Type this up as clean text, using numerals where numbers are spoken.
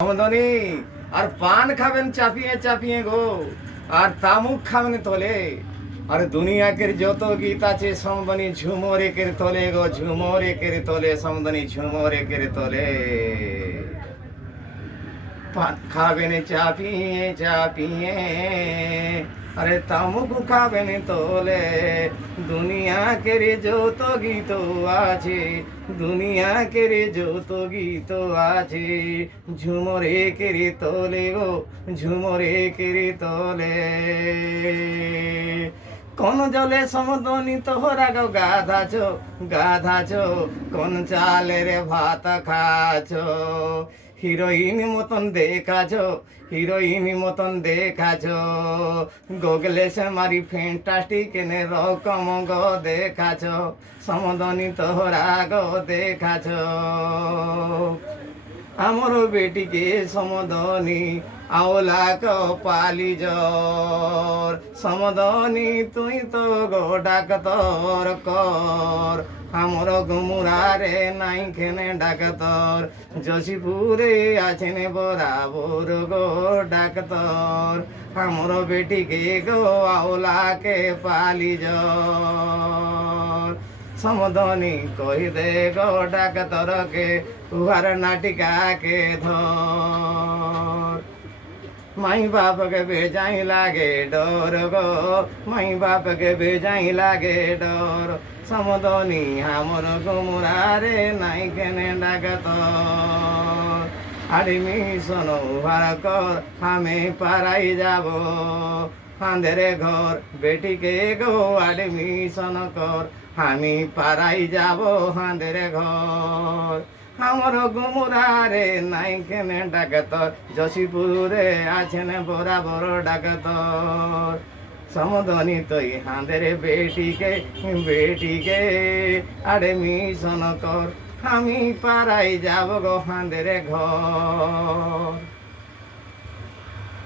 আমদানি আর পান খাবেন চাপিয়ে চাপিয়ে গো, আর তামুক খাবেন তলে। আর দুনিয়াকের যত গীত আছে সমদানি ঝুমর একের তলে গো, ঝুমর একের তলে, সমদানি ঝুমর একের তলে। পান খাবেন চাপিয়ে চাপিয়ে, আরে তামুক খাবেন তোলে। দুনিয়াকের যত গীত আছে, দুনিয়াকের যত গীত আছে, ঝুমরে কেরে তোলে গো, ঝুমরে কেরে তোলে। কোন জলে সমদনি তোহরা গো গাধাছ, গাধাছ, কোন চালের ভাত খাছ। হিরোইন মতন দেখাছ, হিরোইন মতন দেখাছ, গোগলে সে মারি ফ্যান্টাস্টিক নে রকম গো দেখাছ, সমদনি তোহরা গো দেখাছ। আমার বেটিকে সমদনি আওলা কপালি জ্বর, সমদনি তুই তো গো ডাক্তর কর। আমার গুমুরারে নাই খেনে ডাক্তর, জশিপুরে আছেন বরাবর গো ডাক্তর। আমার বেটিকে গো আওলাকে পালি জ্বর, সমদনি কহি দে গো ডাক্তরকে উহার নাটিকাকে ধর। মাই बाप के बेजाई लागे डर गो, माई बाप के बेजाई लागे डर। समदनी हमर गुमुरारे नाई केने डाकतर। एडमिशन उहार कर हमें पाराई जाबो, फांदेरे घर बेटी के गो एडमिशन कर, हामी पाराई जाबो फांदेरे घर। আমার গুমুরারে নাই কেনে ডাক্তার, জশিপুরে আছেন বরাবর ডাক্তার। সমদনি তুই হাঁদের বেটিকে, বেটিকে এডমিশন কর, আমি পাড়াই যাব গো হাঁদের ঘর।